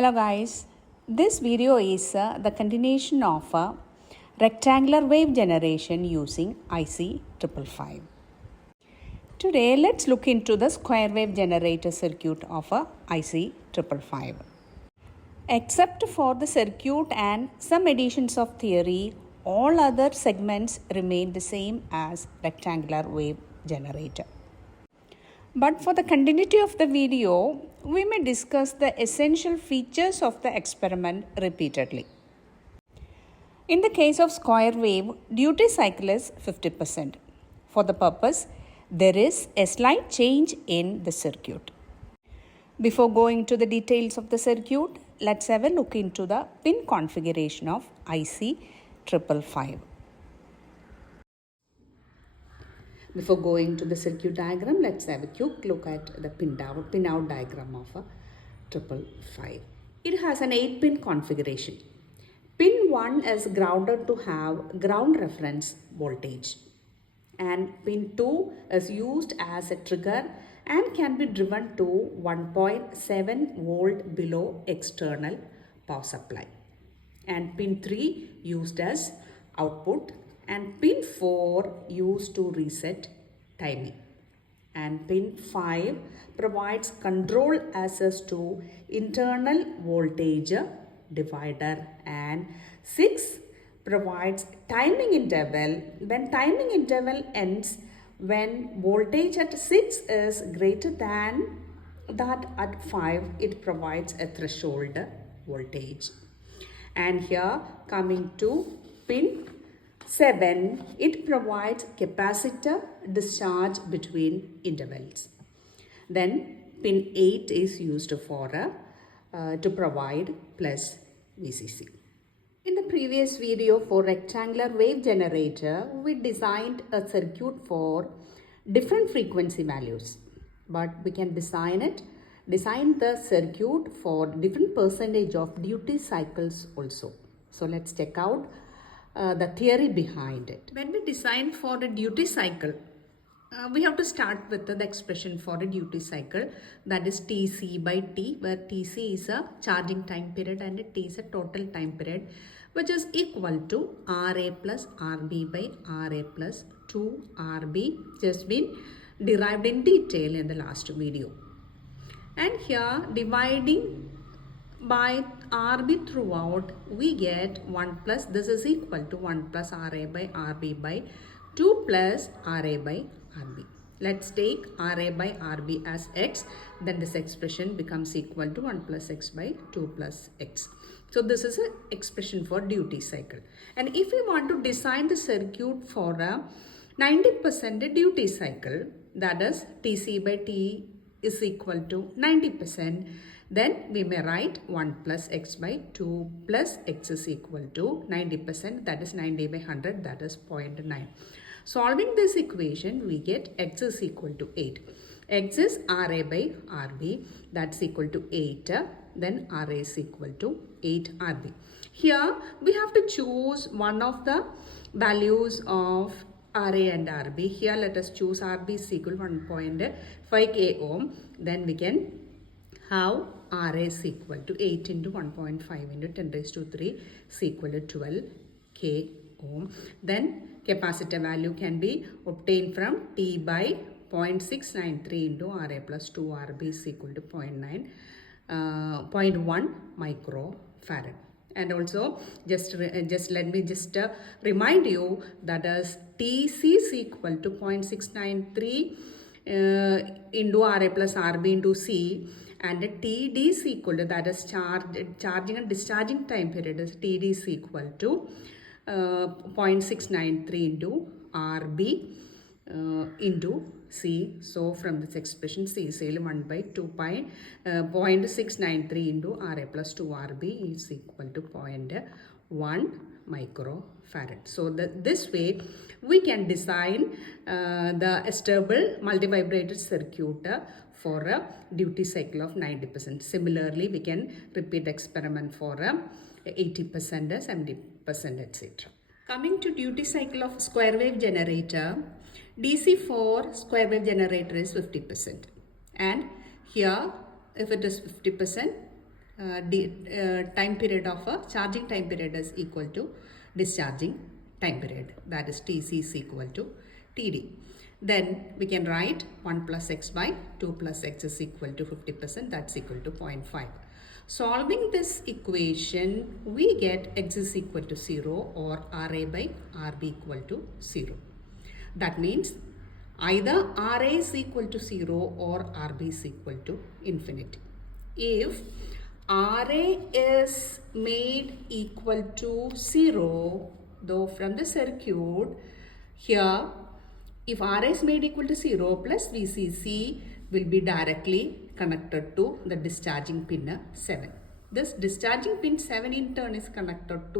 Hello guys, this video is the continuation of rectangular wave generation using IC 555. Today let's look into the square wave generator circuit of IC 555. Except for the circuit and some additions of theory, all other segments remain the same as rectangular wave generator. But for the continuity of the video, we may discuss the essential features of the experiment repeatedly. In the case of square wave, duty cycle is 50%. For the purpose, there is a slight change in the circuit. Before going to the details of the circuit, let's have a look into the pin configuration of IC 555. Before going to the circuit diagram, let's have a quick look at the pin out diagram of a 555. It has an 8-pin configuration. Pin 1 is grounded to have ground reference voltage. And pin 2 is used as a trigger and can be driven to 1.7 volt below external power supply. And pin 3 used as output, and pin 4 used to reset timing. And pin 5 provides control access to internal voltage divider, and 6 provides timing interval when timing interval ends when voltage at 6 is greater than that at 5. It provides a threshold voltage. And here coming to pin 7, it provides capacitor discharge between intervals. Then pin 8 is used for to provide plus VCC. In the previous video for rectangular wave generator, we designed a circuit for different frequency values, but we can design the circuit for different percentage of duty cycles also. So let's check out the theory behind it. When we design for a duty cycle, we have to start with the expression for a duty cycle, that is Tc by T, where Tc is a charging time period and T is a total time period, which is equal to Ra plus Rb by Ra plus 2Rb, just been derived in detail in the last video. And here dividing by Rb throughout, we get 1 plus, this is equal to 1 plus Ra by Rb by 2 plus Ra by Rb. Let's take Ra by Rb as x, then this expression becomes equal to 1 plus x by 2 plus x. So this is an expression for duty cycle. And if we want to design the circuit for a 90% duty cycle, that is Tc by T is equal to 90%, then we may write 1 plus x by 2 plus x is equal to 90%, that is 90 by 100, that is 0.9. Solving this equation, we get x is equal to 8. X is Ra by Rb, that's equal to 8, then Ra is equal to 8 Rb. Here we have to choose one of the values of Ra and Rb. Here let us choose Rb is equal to 1.5 k ohm, then we can have Ra is equal to 8 into 1.5 into 10 raised to 3 is equal to 12 k ohm. Then capacitor value can be obtained from T by 0.693 into Ra plus 2 Rb is equal to 0.1 microfarad. And also just let me remind you that as Tc is equal to 0.693 into Ra plus Rb into C, and Td is equal to, that is charging and discharging time period, is Td is equal to 0.693 into Rb into C. So from this expression, C is 1 by 0.693 into Ra plus 2 Rb is equal to 0.1 microfarad. So this way we can design the stable multivibrated circuit for a duty cycle of 90%. Similarly, we can repeat the experiment for 80%, 70%, etc. Coming to duty cycle of square wave generator, DC for square wave generator is 50%. And here, if it is 50%, time period of a charging time period is equal to discharging time period, that is Tc is equal to Td. Then we can write 1 plus x by 2 plus x is equal to 50%, that's equal to 0.5. Solving this equation, we get x is equal to 0 or Ra by Rb equal to 0. That means either Ra is equal to 0 or Rb is equal to infinity. If Ra is made equal to 0, though from the circuit, here if Ra is made equal to 0 plus VCC will be directly connected to the discharging pin 7. This discharging pin 7 in turn is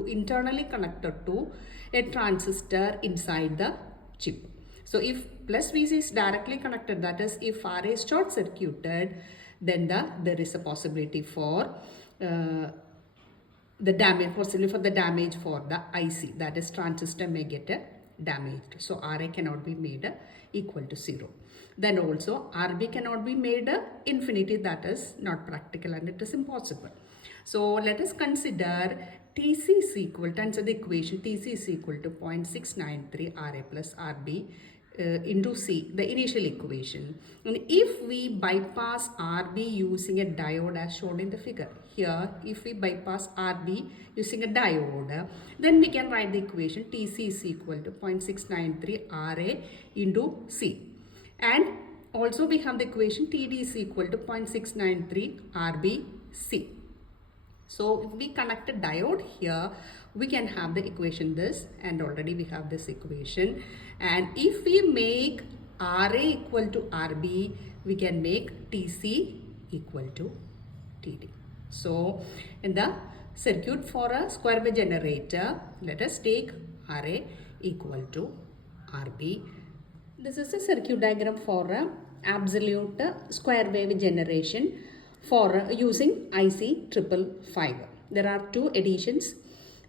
internally connected to a transistor inside the chip. So if plus VC is directly connected, that is if Ra is short circuited, then there is a possibility for the damage, possibly for the damage for the IC, that is transistor may get damaged. So Ra cannot be made equal to 0. Then also Rb cannot be made infinity, that is not practical and it is impossible. So let us consider Tc is equal to, answer the equation, Tc is equal to 0.693 Ra plus Rb into C, the initial equation. And if we bypass Rb using a diode as shown in the figure, here if we bypass Rb using a diode, then we can write the equation Tc is equal to 0.693 Ra into C. And also we have the equation Td is equal to 0.693 RbC. So if we connect a diode here, we can have the equation this, and already we have this equation. And if we make Ra equal to Rb, we can make Tc equal to Td. So in the circuit for a square wave generator, let us take Ra equal to Rb. This is a circuit diagram for a absolute square wave generation for using IC 555. There are two additions.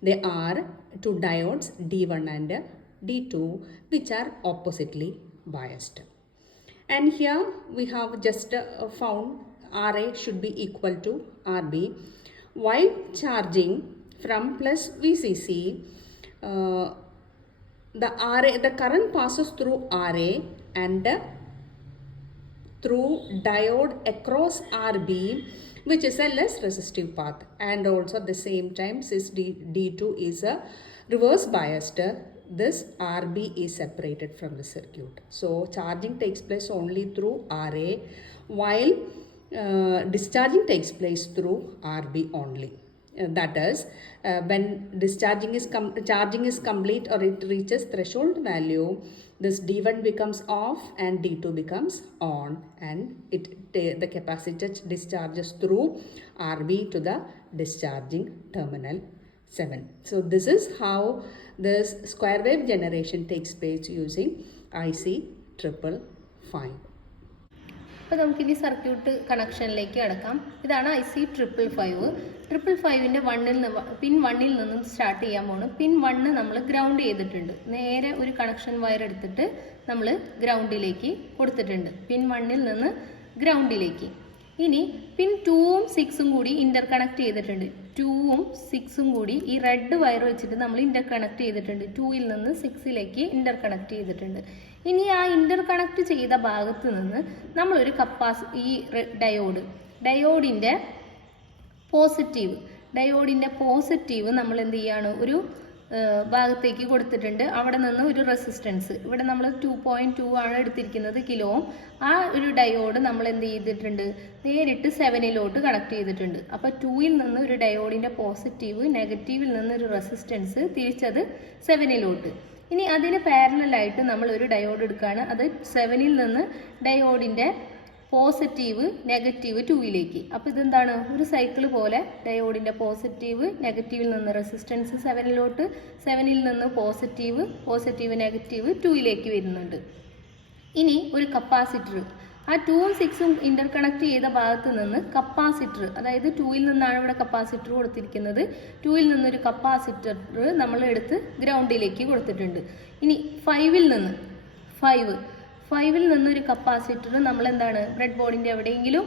They are two diodes D1 and D2, which are oppositely biased. And here we have just found Ra should be equal to Rb. While charging from plus VCC, the current passes through Ra and through diode across Rb, which is a less resistive path, and also at the same time since D2 is a reverse biased, this Rb is separated from the circuit. So charging takes place only through Ra, while discharging takes place through Rb only. That is, when charging is complete or it reaches threshold value, this D1 becomes off and D2 becomes on, and the capacitor discharges through Rb to the discharging terminal 7. So this is how this square wave generation takes place using IC 555. അപ്പോൾ നമുക്കിനി സർക്യൂട്ട് കണക്ഷനിലേക്ക് കിടക്കാം. ഇതാണ് IC 555. 555ൻ്റെ പിൻ 1ൽ നിന്നും സ്റ്റാർട്ട് ചെയ്യാൻ പോകണം. പിൻ 1 നമ്മൾ ഗ്രൗണ്ട് ചെയ്തിട്ടുണ്ട്. നേരെ ഒരു കണക്ഷൻ വയർ എടുത്തിട്ട് നമ്മൾ ഗ്രൗണ്ടിലേക്ക് കൊടുത്തിട്ടുണ്ട്. പിൻ 1ൽ നിന്ന് ഗ്രൗണ്ടിലേക്ക്. ഇനി പിൻ 2ഉം 6ഉം കൂടി ഇൻ്റർ കണക്ട് ചെയ്തിട്ടുണ്ട്. 2ഉം 6ഉം കൂടി ഈ റെഡ് വയർ വെച്ചിട്ട് നമ്മൾ ഇൻ്റർ കണക്ട് ചെയ്തിട്ടുണ്ട്. 2ൽ നിന്ന് 6ലേക്ക് ഇൻ്റർ കണക്ട് ചെയ്തിട്ടുണ്ട്. ഇനി ആ ഇൻ്റർ കണക്ട് ചെയ്ത ഭാഗത്ത് നിന്ന് നമ്മളൊരു ഈ ഡയോഡിൻ്റെ പോസിറ്റീവ് നമ്മൾ എന്ത് ചെയ്യാണ്, ഒരു ഭാഗത്തേക്ക് കൊടുത്തിട്ടുണ്ട്. അവിടെ നിന്ന് ഒരു റെസിസ്റ്റൻസ്, ഇവിടെ നമ്മൾ 2.2 ആണ് എടുത്തിരിക്കുന്നത് കിലോ ഓം. ആ ഒരു ഡയോഡ് നമ്മൾ എന്ത് ചെയ്തിട്ടുണ്ട്, നേരിട്ട് 7ലോട്ട് കണക്ട് ചെയ്തിട്ടുണ്ട്. അപ്പോൾ 2ൽ നിന്ന് ഒരു ഡയോഡിൻ്റെ പോസിറ്റീവ്, നെഗറ്റീവിൽ നിന്ന് ഒരു റെസിസ്റ്റൻസ്, തിരിച്ചത് 7ലോട്ട്. ഇനി അതിന് പാരലലായിട്ട് നമ്മൾ ഒരു ഡയോഡ് എടുക്കുകയാണ്. അത് 7ൽ നിന്ന് ഡയോഡിൻ്റെ പോസിറ്റീവ്, നെഗറ്റീവ് 2ലേക്ക്. അപ്പോൾ ഇതെന്താണ്, ഒരു സൈക്കിൾ പോലെ ഡയോഡിൻ്റെ പോസിറ്റീവ്, നെഗറ്റീവിൽ നിന്ന് റെസിസ്റ്റൻസ് 7ലോട്ട്, 7ൽ നിന്ന് പോസിറ്റീവ് നെഗറ്റീവ് 2ലേക്ക് വരുന്നുണ്ട്. ഇനി ഒരു കപ്പാസിറ്റർ, ആ 2ഉം 6ഉം ഇൻ്റർ കണക്ട് ചെയ്ത ഭാഗത്ത് നിന്ന് കപ്പാസിറ്റർ, അതായത് 2ൽ നിന്നാണ് ഇവിടെ കപ്പാസിറ്റർ കൊടുത്തിരിക്കുന്നത്. 2ൽ നിന്നൊരു കപ്പാസിറ്റർ നമ്മൾ എടുത്ത് ഗ്രൗണ്ടിലേക്ക് കൊടുത്തിട്ടുണ്ട്. ഇനി 5ൽ നിന്ന് 5ൽ നിന്നൊരു കപ്പാസിറ്റർ നമ്മൾ എന്താണ് ബ്രെഡ് ബോർഡിൻ്റെ എവിടെയെങ്കിലും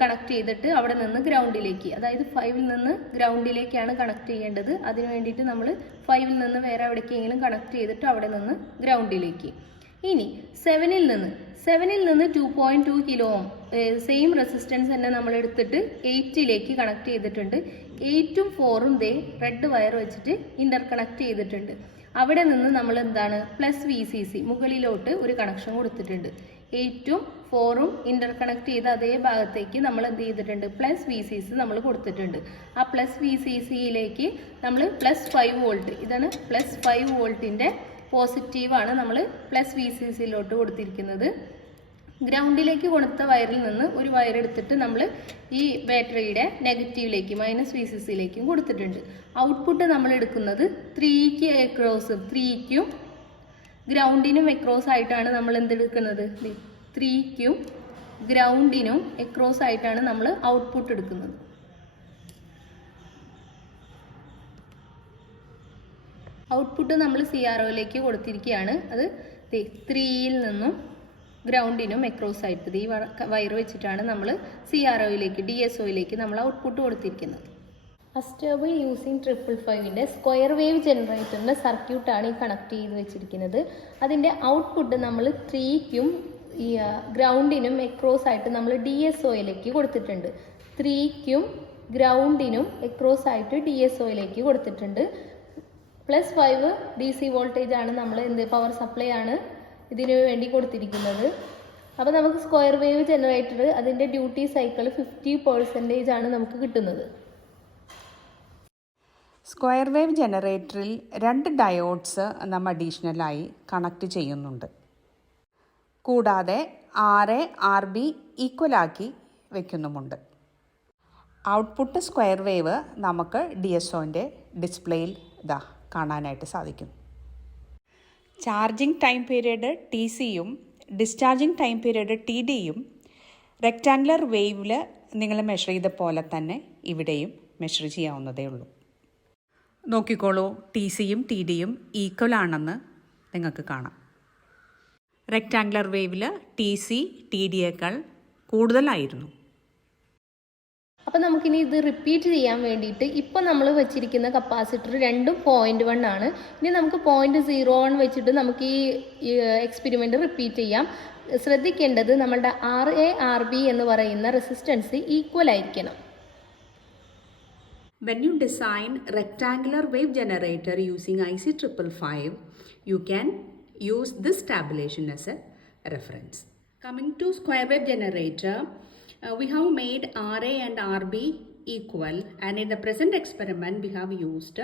കണക്ട് ചെയ്തിട്ട് അവിടെ നിന്ന് ഗ്രൗണ്ടിലേക്ക്, അതായത് 5ൽ നിന്ന് ഗ്രൗണ്ടിലേക്കാണ് കണക്ട് ചെയ്യേണ്ടത്. അതിന് വേണ്ടിയിട്ട് നമ്മൾ 5ൽ നിന്ന് വേറെ എവിടേക്കെങ്കിലും കണക്ട് ചെയ്തിട്ട് അവിടെ നിന്ന് ഗ്രൗണ്ടിലേക്ക്. ഇനി 7ൽ നിന്ന് 2.2 കിലോ ഓം സെയിം റെസിസ്റ്റൻസ് തന്നെ നമ്മൾ എടുത്തിട്ട് 8ലേക്ക് കണക്ട് ചെയ്തിട്ടുണ്ട്. 8ഉം 4ഉം ദേ റെഡ് വയർ വെച്ചിട്ട് ഇന്റർ കണക്ട് ചെയ്തിട്ടുണ്ട്. അവിടെ നിന്ന് നമ്മൾ എന്താണ് പ്ലസ് VCC മുകളിലോട്ട് ഒരു കണക്ഷൻ കൊടുത്തിട്ടുണ്ട്. 8ഉം 4ഉം ഇന്റർ കണക്ട് ചെയ്ത് അതേ ഭാഗത്തേക്ക് നമ്മൾ എന്ത് ചെയ്തിട്ടുണ്ട് പ്ലസ് VCC നമ്മൾ കൊടുത്തിട്ടുണ്ട്. ആ പ്ലസ് VCCയിലേക്ക് നമ്മൾ പ്ലസ് 5 വോൾട്ട്, ഇതാണ് പ്ലസ് 5 വോൾട്ടിൻ്റെ പോസിറ്റീവാണ് നമ്മൾ പ്ലസ് VCCയിലോട്ട് കൊടുത്തിരിക്കുന്നത്. ഗ്രൗണ്ടിലേക്ക് കൊടുത്ത വയറിൽ നിന്ന് ഒരു വയർ എടുത്തിട്ട് നമ്മൾ ഈ ബാറ്ററിയുടെ നെഗറ്റീവിലേക്ക് മൈനസ് VCCയിലേക്കും കൊടുത്തിട്ടുണ്ട്. ഔട്ട്പുട്ട് നമ്മൾ എടുക്കുന്നത് 3ക്ക് അക്രോസ്, 3ക്കും ഗ്രൗണ്ടിനും അക്രോസ് ആയിട്ടാണ് നമ്മൾ എന്തെടുക്കുന്നത്, 3ക്കും ഗ്രൗണ്ടിനും അക്രോസ് ആയിട്ടാണ് നമ്മൾ ഔട്ട്പുട്ട് എടുക്കുന്നത്. ഔട്ട്പുട്ട് നമ്മൾ CROയിലേക്ക് കൊടുത്തിരിക്കുകയാണ്. അത് 3ൽ നിന്നും ഗ്രൗണ്ടിനും അക്രോസ് ആയിട്ട് ഈ വയർ വെച്ചിട്ടാണ് നമ്മൾ CROയിലേക്ക് DSOയിലേക്ക് നമ്മൾ ഔട്ട്പുട്ട് കൊടുത്തിരിക്കുന്നത്. അസ്റ്റേബിൾ യൂസിങ് 555ൻ്റെ സ്ക്വയർ വേവ് ജനറേറ്ററിൻ്റെ സർക്യൂട്ടാണ് ഈ കണക്ട് ചെയ്ത് വെച്ചിരിക്കുന്നത്. അതിൻ്റെ ഔട്ട്പുട്ട് നമ്മൾ 3ക്കും ഈ ഗ്രൗണ്ടിനും അക്രോസ് ആയിട്ട് നമ്മൾ DSOയിലേക്ക് കൊടുത്തിട്ടുണ്ട്. 3ക്കും ഗ്രൗണ്ടിനും അക്രോസ് ആയിട്ട് DSOയിലേക്ക് കൊടുത്തിട്ടുണ്ട്. പ്ലസ് 5 DC വോൾട്ടേജ് ആണ് നമ്മൾ പവർ സപ്ലൈ ആണ് ഇതിനു വേണ്ടി കൊടുത്തിരിക്കുന്നത്. അപ്പോൾ നമുക്ക് സ്ക്വയർ വേവ് ജനറേറ്റർ അതിൻ്റെ ഡ്യൂട്ടി സൈക്കിൾ 50% ആണ് നമുക്ക് കിട്ടുന്നത്. സ്ക്വയർ വേവ് ജനറേറ്ററിൽ 2 ഡയോഡ്സ് നമ്മൾ അഡീഷണലായി കണക്ട് ചെയ്യുന്നുണ്ട്. കൂടാതെ RA-RB ഈക്വലാക്കി വയ്ക്കുന്നുമുണ്ട്. ഔട്ട്പുട്ട് സ്ക്വയർ വേവ് നമുക്ക് DSOൻ്റെ ഡിസ്പ്ലേയിൽ കാണാനായിട്ട് സാധിക്കും. ചാർജിങ് ടൈം പീരീഡ് TCയും ഡിസ്ചാർജിങ് ടൈം പീരീഡ് TDയും റെക്റ്റാങ്കുലർ വേവിൽ നിങ്ങൾ മെഷർ ചെയ്ത പോലെ തന്നെ ഇവിടെയും മെഷർ ചെയ്യാവുന്നതേ ഉള്ളൂ. നോക്കിക്കോളൂ, TCയും TDയും ഈക്വൽ ആണെന്ന് നിങ്ങൾക്ക് കാണാം. റെക്റ്റാങ്കുലർ വേവിൽ TC TDയേക്കാൾ കൂടുതലായിരുന്നു. അപ്പോൾ നമുക്കിനി ഇത് റിപ്പീറ്റ് ചെയ്യാൻ വേണ്ടിയിട്ട് ഇപ്പോൾ നമ്മൾ വെച്ചിരിക്കുന്ന കപ്പാസിറ്റർ രണ്ടും 0.1 ആണ്. ഇനി നമുക്ക് 0.01 വെച്ചിട്ട് നമുക്ക് ഈ എക്സ്പെരിമെൻ്റ് റിപ്പീറ്റ് ചെയ്യാം. ശ്രദ്ധിക്കേണ്ടത് നമ്മളുടെ RA-RB എന്ന് പറയുന്ന റെസിസ്റ്റൻസ് ഈക്വൽ ആയിരിക്കണം. When you design rectangular wave generator using IC555, you can use this tabulation as a reference. Coming to square wave generator, we have made RA and RB equal, and in the present experiment we have used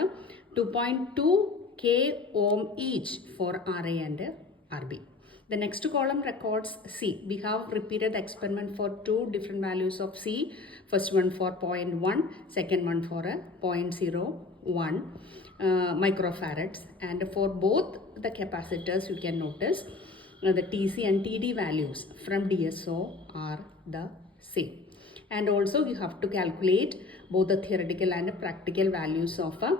2.2 k ohm each for RA and RB. The next column records C. We have repeated the experiment for 2 different values of C. First one for 0.1, second one for a 0.01 microfarads. And for both the capacitors, you can notice the TC and TD values from DSO are the same. And also you have to calculate both the theoretical and practical values of a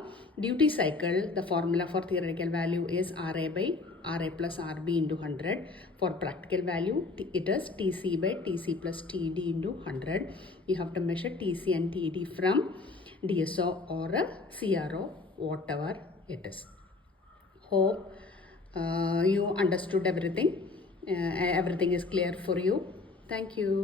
duty cycle. The formula for theoretical value is RA plus RB into 100. For practical value, it is TC by TC plus TD into 100. You have to measure TC and TD from DSO or a CRO, whatever it is. Hope you understood everything. Everything is clear for you. Thank you.